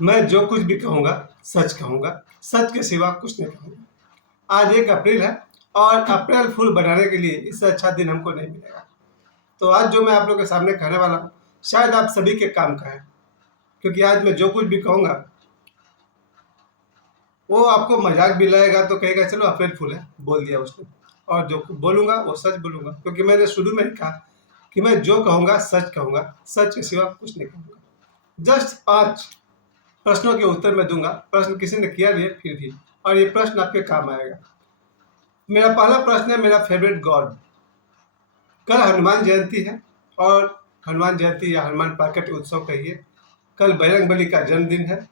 मैं जो कुछ भी कहूँगा सच कहूँगा, सच के सिवा कुछ नहीं कहूँगा। आज 1 अप्रैल है और अप्रैल फूल बनाने के लिए इससे अच्छा दिन हमको नहीं मिलेगा। तो आज जो मैं आप लोग के सामने कहने वाला हूँ, शायद आप सभी के काम का है, क्योंकि आज मैं जो कुछ भी कहूँगा वो आपको मजाक भी लगेगा तो कहेगा चलो अप्रैल फूल है, बोल दिया उसने। और जो बोलूँगा वो सच बोलूँगा, क्योंकि मैंने शुरू में ही कहा कि मैं जो कहूँगा सच कहूँगा, सच के सिवा कुछ नहीं कहूँगा। जस्ट 5 प्रश्नों के उत्तर मैं दूंगा। प्रश्न किसी ने किया नहीं है फिर भी, और ये प्रश्न आपके काम आएगा। मेरा पहला प्रश्न है, मेरा फेवरेट गॉड। कल हनुमान जयंती है, और हनुमान जयंती या हनुमान प्राकट्य उत्सव कहिए, कल बजरंगबली का जन्मदिन है।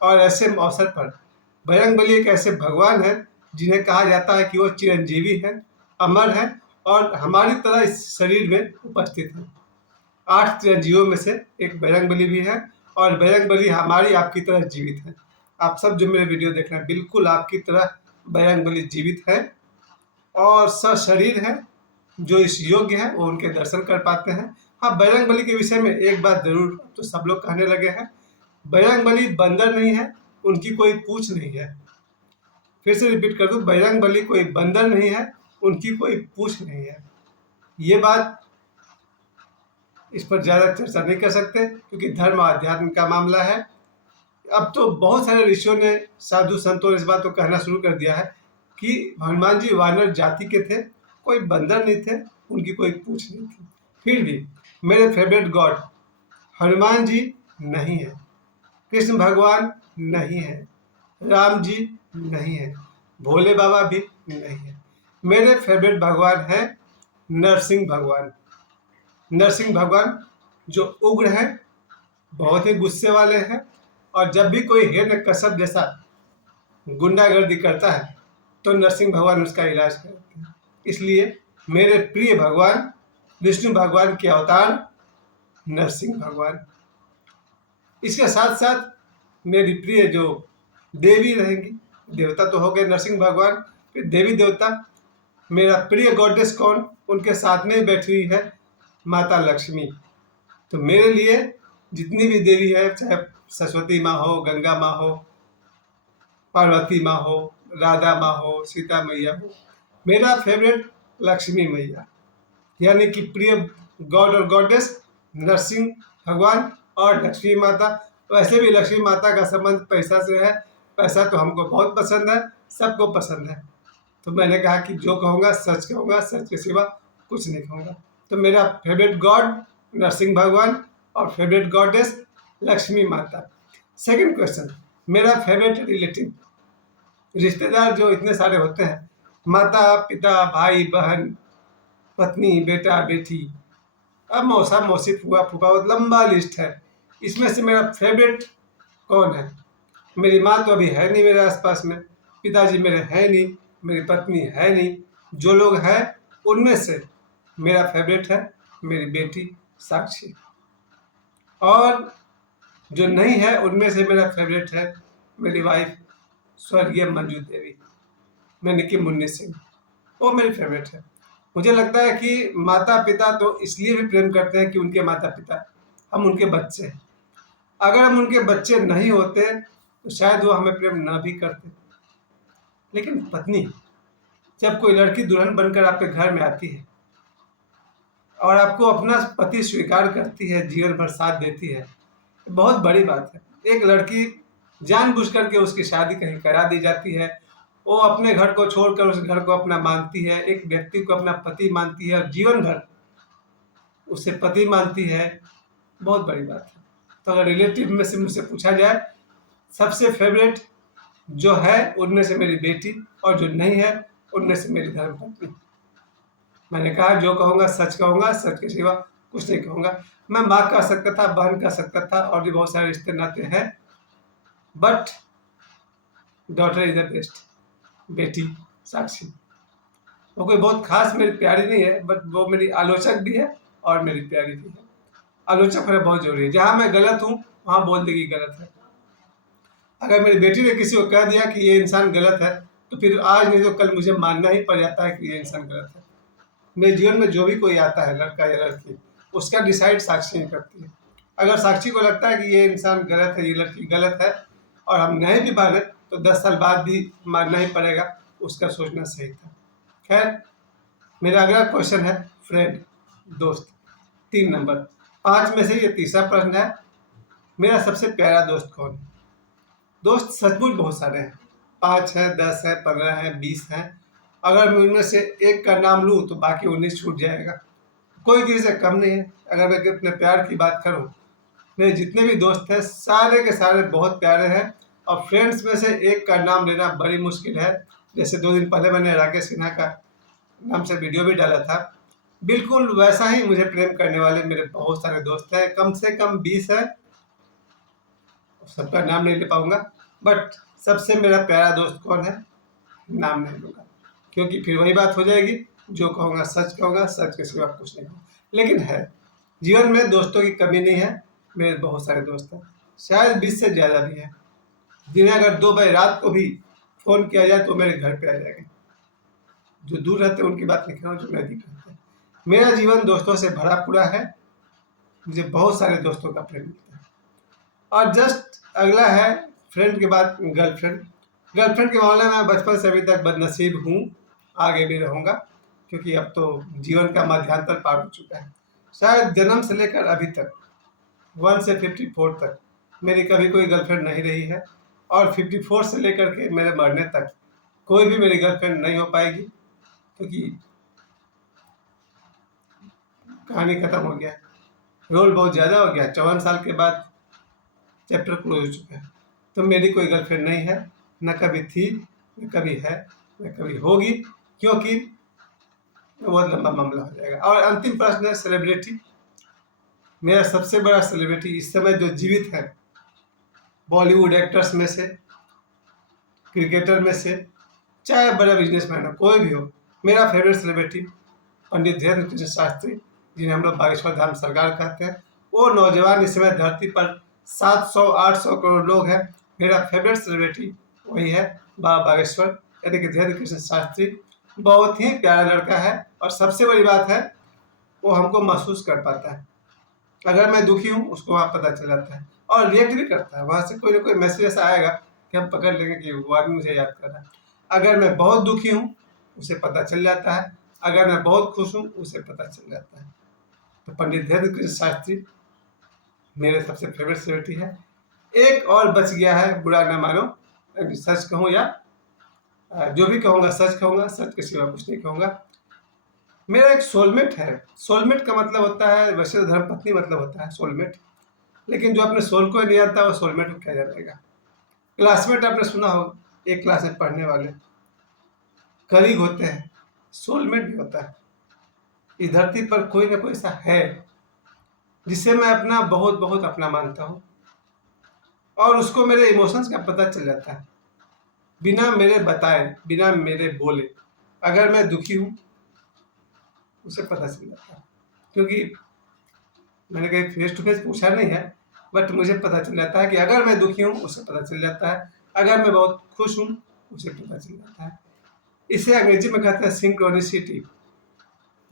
और ऐसे अवसर पर बजरंगबली एक ऐसे भगवान है जिन्हें कहा जाता है कि वो चिरंजीवी है, अमर है और हमारी तरह इस शरीर में उपस्थित है। 8 चिरंजीवियों में से एक बजरंगबली भी है, और बजरंगबली हमारी आपकी तरह जीवित है। आप सब जो मेरे वीडियो देख रहे हैं, बिल्कुल आपकी तरह बजरंगबली जीवित है और सशरीर है। जो इस योग्य है वो उनके दर्शन कर पाते हैं। हाँ, बजरंगबली के विषय में एक बात जरूर तो सब लोग कहने लगे हैं, बजरंगबली बंदर नहीं है, उनकी कोई पूंछ नहीं है। फिर से रिपीट कर दूं, बजरंगबली कोई बंदर नहीं है, उनकी कोई पूंछ नहीं है। ये बात, इस पर ज़्यादा चर्चा नहीं कर सकते क्योंकि धर्म और अध्यात्म का मामला है। अब तो बहुत सारे ऋषियों ने, साधु संतों ने इस बात को कहना शुरू कर दिया है कि हनुमान जी वानर जाति के थे, कोई बंदर नहीं थे, उनकी कोई पूंछ नहीं थी। फिर भी मेरे फेवरेट गॉड हनुमान जी नहीं है, कृष्ण भगवान नहीं है, राम जी नहीं है, भोले बाबा भी नहीं है। मेरे फेवरेट भगवान है नरसिंह भगवान। नरसिंह भगवान जो उग्र हैं, बहुत ही गुस्से वाले हैं, और जब भी कोई हिरण्यकश्यप जैसा गुंडागर्दी करता है तो नरसिंह भगवान उसका इलाज करते हैं। इसलिए मेरे प्रिय भगवान विष्णु भगवान के अवतार नरसिंह भगवान। इसके साथ साथ मेरी प्रिय जो देवी रहेंगी, देवता तो हो गए नरसिंह भगवान, फिर देवी देवता। मेरा प्रिय गॉडेस कौन, उनके साथ में बैठी हुई है माता लक्ष्मी। तो मेरे लिए जितनी भी देवी है, चाहे सरस्वती माँ हो, गंगा माँ हो, पार्वती माँ हो, राधा माँ हो, सीता मैया हो, मेरा फेवरेट लक्ष्मी मैया, यानी कि प्रिय गॉड और गॉडेस नरसिंह भगवान और लक्ष्मी माता। वैसे भी लक्ष्मी माता का संबंध पैसा से है, पैसा तो हमको बहुत पसंद है, सबको पसंद है। तो मैंने कहा कि जो कहूँगा सच कहूँगा, सच के सिवा कुछ नहीं कहूँगा। तो मेरा फेवरेट गॉड नरसिंह भगवान और फेवरेट गॉडेस लक्ष्मी माता। सेकंड क्वेश्चन, मेरा फेवरेट रिलेटिव, रिश्तेदार जो इतने सारे होते हैं, माता पिता भाई बहन पत्नी बेटा बेटी, अब मौसा मौसी फूफा फूफा, लंबा लिस्ट है। इसमें से मेरा फेवरेट कौन है? मेरी माँ तो अभी है नहीं मेरे आसपास में, पिताजी मेरे हैं नहीं, मेरी पत्नी है नहीं। जो लोग हैं उनमें से मेरा फेवरेट है मेरी बेटी साक्षी, और जो नहीं है उनमें से मेरा फेवरेट है मेरी वाइफ स्वर्गीय मंजू देवी, मैंने कि मुन्नी सिंह, वो मेरी फेवरेट है। मुझे लगता है कि माता पिता तो इसलिए भी प्रेम करते हैं कि उनके माता पिता, हम उनके बच्चे हैं। अगर हम उनके बच्चे नहीं होते तो शायद वो हमें प्रेम ना भी करते। लेकिन पत्नी, जब कोई लड़की दुल्हन बनकर आपके घर में आती है और आपको अपना पति स्वीकार करती है, जीवन भर साथ देती है, बहुत बड़ी बात है। एक लड़की जानबूझ करके उसकी शादी कहीं करा दी जाती है, वो अपने घर को छोड़कर उस घर को अपना मानती है, एक व्यक्ति को अपना पति मानती है और जीवन भर उसे पति मानती है, बहुत बड़ी बात है। तो अगर रिलेटिव में से मुझसे पूछा जाए, सबसे फेवरेट जो है उनमें से मेरी बेटी, और जो नहीं है उनमें से मेरी धर्मपत्नी। मैंने कहा जो कहूँगा सच कहूँगा, सच के सिवा कुछ नहीं कहूँगा। मैं माँ कह सकता था, बहन कह सकता था, और भी बहुत सारे रिश्ते नाते हैं, but daughter is the best. बेटी साक्षी वो कोई बहुत खास मेरी प्यारी नहीं है, बट वो मेरी आलोचक भी है और मेरी प्यारी भी है। आलोचक होना बहुत जरूरी है, जहाँ मैं गलत हूँ वहाँ बोल देगी गलत है। अगर मेरी बेटी ने किसी को कह दिया कि ये इंसान गलत है, तो फिर आज नहीं तो कल मुझे मानना ही पड़ जाता है कि ये इंसान गलत है। मेरे जीवन में जो भी कोई आता है, लड़का या लड़की, उसका डिसाइड साक्षी नहीं करती है। अगर साक्षी को लगता है कि ये इंसान गलत है, ये लड़की गलत है, और हम नहीं भी माने, तो 10 साल बाद भी मानना ही पड़ेगा, उसका सोचना सही था। खैर, मेरा अगला क्वेश्चन है फ्रेंड, दोस्त, 3 नंबर। 5 में से ये तीसरा प्रश्न है, मेरा सबसे प्यारा दोस्त कौन है? दोस्त सचमुच बहुत सारे हैं, 5 है, 10 है, 15 है, 20 है। अगर मैं उनमें से एक का नाम लूँ तो बाकी 19 छूट जाएगा। कोई किसी से कम नहीं है। अगर मैं अपने प्यार की बात करूँ, मेरे जितने भी दोस्त हैं सारे के सारे बहुत प्यारे हैं, और फ्रेंड्स में से एक का नाम लेना बड़ी मुश्किल है। जैसे 2 दिन पहले मैंने राकेश सिन्हा का नाम से वीडियो भी डाला था, बिल्कुल वैसा ही मुझे प्रेम करने वाले मेरे बहुत सारे दोस्त हैं, कम से कम 20 है। सबका नाम नहीं ले पाऊंगा, बट सबसे मेरा प्यारा दोस्त कौन है, नाम नहीं लूंगा, क्योंकि फिर वही बात हो जाएगी, जो कहूँगा सच कहूँगा, सच के सिवा कुछ नहीं कहूँगा। लेकिन है, जीवन में दोस्तों की कमी नहीं है, मेरे बहुत सारे दोस्त हैं, शायद 20 से ज़्यादा भी है, जिन्हें अगर 2 बजे रात को भी फ़ोन किया जाए तो मेरे घर पे आ जाएंगे। जो दूर रहते हैं उनकी बात नहीं कर रहा हूँ, जो नज़दीक रहते हैं। मेरा जीवन दोस्तों से भरा पूरा है, मुझे बहुत सारे दोस्तों का प्रेम मिलता है। और जस्ट अगला है फ्रेंड के बाद गर्लफ्रेंड। गर्लफ्रेंड के मामले में मैं बचपन से अभी तक बदनसीब हूँ, आगे भी रहूँगा, क्योंकि अब तो जीवन का मध्यांतर पार हो चुका है। शायद जन्म से लेकर अभी तक 1 से 54 तक मेरी कभी कोई गर्लफ्रेंड नहीं रही है, और 54 से लेकर के मेरे मरने तक कोई भी मेरी गर्लफ्रेंड नहीं हो पाएगी, क्योंकि कहानी खत्म हो गया, रोल बहुत ज़्यादा हो गया। 54 साल के बाद चैप्टर क्लोज हो चुका है। तो मेरी कोई गर्लफ्रेंड नहीं है, न कभी थी, न कभी है, न कभी होगी, क्योंकि बहुत लंबा मामला हो जाएगा। और अंतिम प्रश्न है सेलिब्रिटी। मेरा सबसे बड़ा सेलिब्रिटी इस समय जो जीवित है, बॉलीवुड एक्टर्स में से, क्रिकेटर में से, चाहे बड़ा बिजनेसमैन हो, कोई भी हो, मेरा फेवरेट सेलिब्रिटी पंडित धीरेन्द्र कृष्ण शास्त्री, जिन्हें हम लोग बागेश्वर धाम सरकार कहते हैं। वो नौजवान इस समय धरती पर 700-800 करोड़ लोग हैं, मेरा फेवरेट सेलिब्रिटी वही है, बाबा बागेश्वर यानी कि धीरेन्द्र कृष्ण शास्त्री। बहुत ही प्यारा लड़का है, और सबसे बड़ी बात है, वो हमको महसूस कर पाता है। अगर मैं दुखी हूँ उसको वहाँ पता चल जाता है, और रिएक्ट भी करता है। वहाँ से कोई ना कोई मैसेज ऐसा आएगा कि हम पकड़ लेंगे कि वो आदमी मुझे याद कर रहा है। अगर मैं बहुत दुखी हूँ उसे पता चल जाता है, अगर मैं बहुत खुश हूँ उसे पता चल जाता है। तो पंडित धीरेन्द्र कृष्ण शास्त्री मेरे सबसे फेवरेट सेलिब्रिटी है। एक और बच गया है, बुरा ना मानो, सच कहूँ या जो भी कहूँगा सच कहूँगा, सच के सिवा कुछ नहीं कहूँगा। मेरा एक सोलमेट है। सोलमेट का मतलब होता है, वैसे धर्मपत्नी मतलब होता है सोलमेट, लेकिन जो अपने सोल को नहीं जानता वो सोलमेट को क्या जानेगा। क्लासमेट आपने सुना हो, एक क्लास में पढ़ने वाले कलीग होते हैं, सोलमेट भी होता है। इस धरती पर कोई ना कोई ऐसा है जिसे मैं अपना बहुत बहुत अपना मानता हूँ, और उसको मेरे इमोशंस का पता चल जाता है, बिना मेरे बताए, बिना मेरे बोले। अगर मैं दुखी हूँ उसे पता चल जाता है, क्योंकि मैंने कहीं फेस टू फेस पूछा नहीं है, बट मुझे पता चल जाता है कि अगर मैं दुखी हूँ उसे पता चल जाता है, अगर मैं बहुत खुश हूँ उसे पता चल जाता है। इसे अंग्रेजी में कहते हैं सिंक्रोनिसिटी।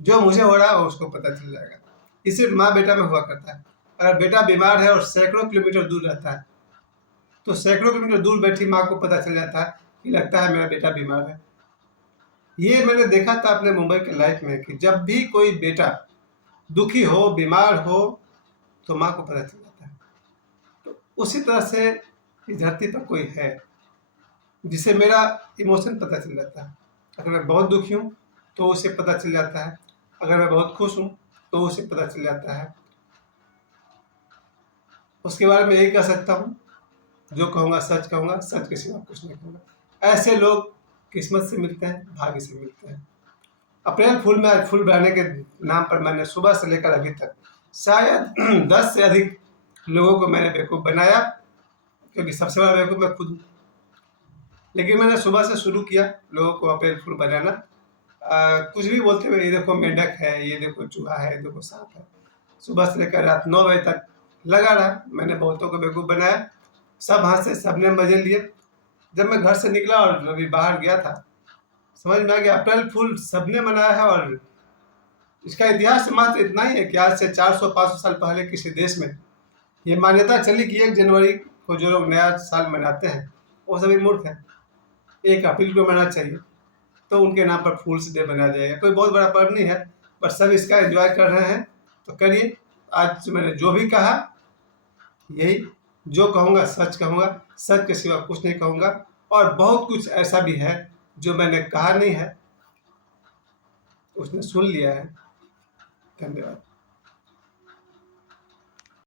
जो मुझे हो रहा है उसको पता चल जाएगा। इसे माँ बेटा में हुआ करता है। अगर बेटा बीमार है और सैकड़ों किलोमीटर दूर रहता है, तो सैकड़ों किलोमीटर दूर बैठी माँ को पता चल जाता है कि लगता है मेरा बेटा बीमार है। ये मैंने देखा था अपने मुंबई के लाइफ में, कि जब भी कोई बेटा दुखी हो, बीमार हो, तो माँ को पता चल जाता है। तो उसी तरह से इस धरती पर कोई है जिसे मेरा इमोशन पता चल जाता है। अगर मैं बहुत दुखी हूँ तो उसे पता चल जाता है, अगर मैं बहुत खुश हूँ तो उसे पता चल जाता है। उसके बारे में यही कह सकता हूँ, जो कहूँगा सच कहूँगा, सच के सिवा कुछ नहीं कहूँगा। ऐसे लोग किस्मत से मिलते हैं, भाग्य से मिलते हैं। अप्रैल फूल में फूल बनाने के नाम पर मैंने सुबह से लेकर अभी तक शायद 10 से अधिक लोगों को मैंने बेवकूफ़ बनाया, क्योंकि सबसे बड़ा बेवकूफ़ मैं खुद हूँ। लेकिन मैंने सुबह से शुरू किया लोगों को अप्रैल फूल बनाना, कुछ भी बोलते हुए, ये देखो मेंढक है, ये देखो चूहा है, ये देखो सांप है। सुबह से लेकर रात 9 बजे तक लगा रहा, मैंने बहुतों को बेवकूफ़ बनाया। सब हंसे, सबने मजे लिए। जब मैं घर से निकला और अभी बाहर गया था, समझ में आ गया अप्रैल फूल सबने मनाया है, और इसका इतिहास मात्र इतना ही है कि आज से 400-500 साल पहले किसी देश में ये मान्यता चली कि 1 जनवरी को जो लोग नया साल मनाते हैं वो सभी मूर्ख हैं। 1 अप्रैल को मनाना चाहिए, तो उनके नाम पर फूल्स डे मनाया जाएगा। कोई बहुत बड़ा पर्व नहीं है, बस सब इसका एंजॉय कर रहे हैं, तो करिए। आज मैंने जो भी कहा, यही जो कहूँगा सच कहूँगा, सच के सिवा कुछ नहीं कहूँगा। और बहुत कुछ ऐसा भी है जो मैंने कहा नहीं है, उसने सुन लिया है। धन्यवाद।